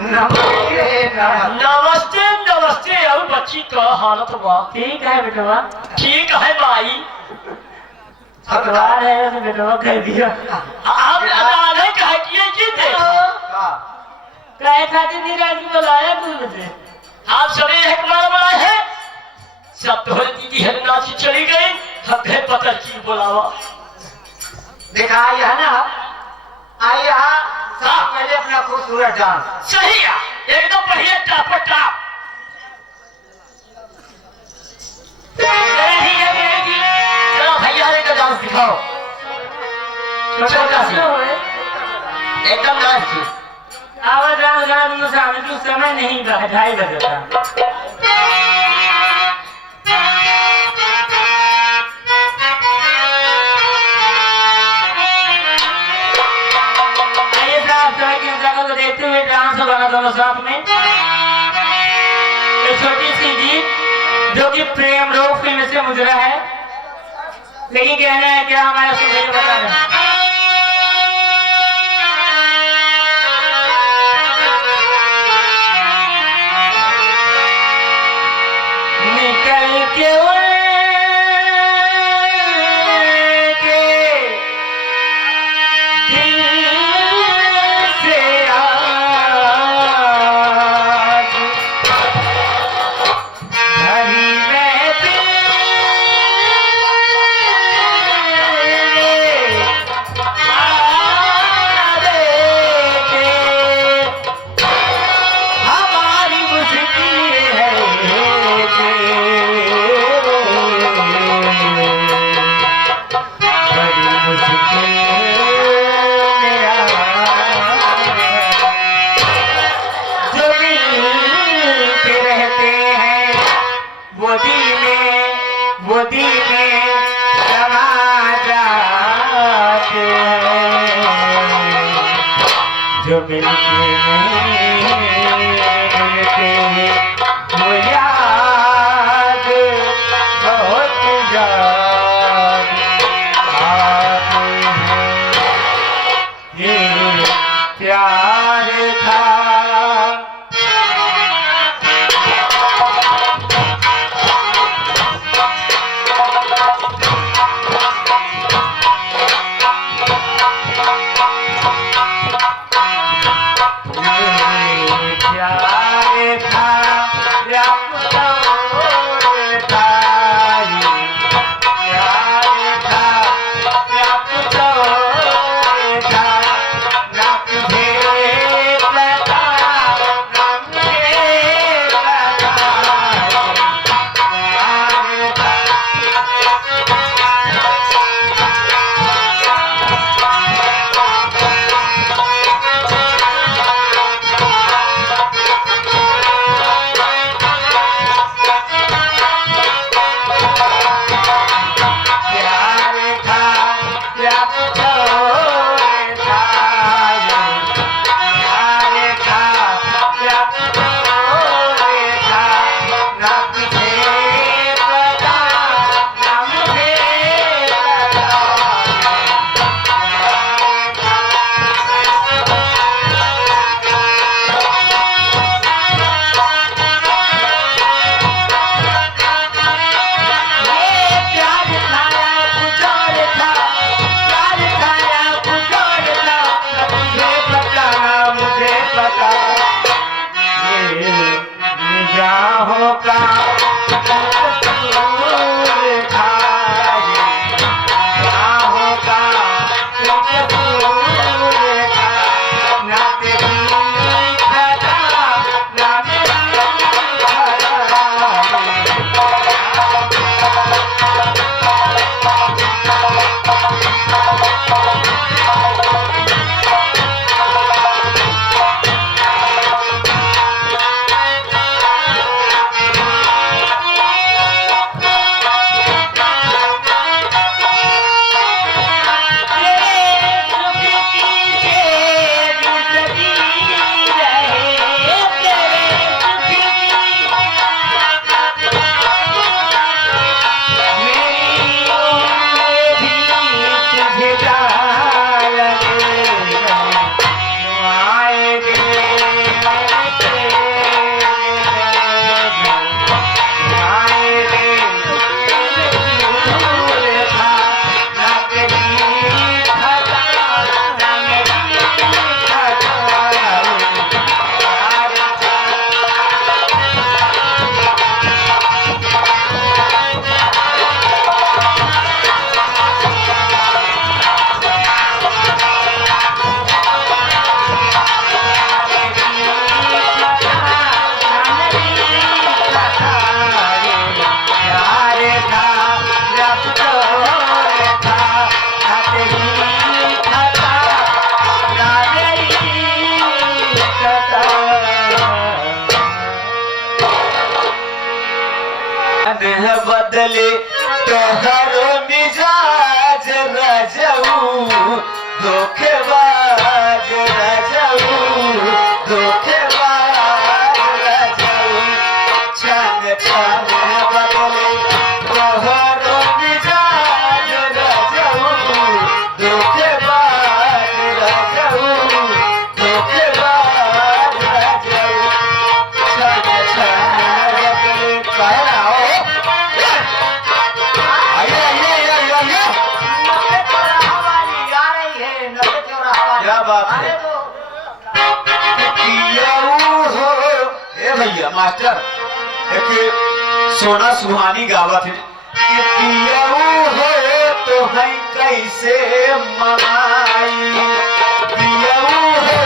नमस्ते नमस्ते। और बच्ची का हालत बा? ठीक है बेटवा। ठीक है भाई। अखबार है तो बेटवा कह दिया। हम अनाने कह किए जी देखा कहे खातिर नीरज की बुलाया तू मुझे। आप सभी एक बार बनाए हैं सब तो दीदी हरनाथी चली गई। हम है पता की बुलावा देखा है ना। आई यहाँ साफ पहले अपना खूबसूरत डांस। सही है एकदम बढ़िया टाप टाप। चलो भैया का डांस दिखाओ। छोटा सा एकदम नाच। आवाज रात मुसाफिर तू समय नहीं 2:30 बजे का। देखते हुए डांस होगा दोनों साथ में। एक छोटी सी गीत जो कि प्रेम रोग फिल्म से मुजरा है, लेकिन कहना है क्या हमारे सुबह बता रहे निकल के जो मिलते वो याद बहुत याद आते हैं। ये प्यार था प्यार था बदले तोहरो मिजाज रजऊ धोखेबाज रजऊ धोखेबाज रजऊ छन छन बदले तोहरो मिजाज रजऊ धोखेबाज रजऊ धोखेबाज रजऊ छन छन बदले काहे आओ आइए आइए आइए आइए नब्बे चौराहा वाली आ रही है, नब्बे चौराहा वाली। क्या बात है? अरे तो पियाऊ हो ए भैया मास्टर एक सोना सुहानी गावत है कि पियाऊ हो तो है कैसे मनाई पियाऊ हो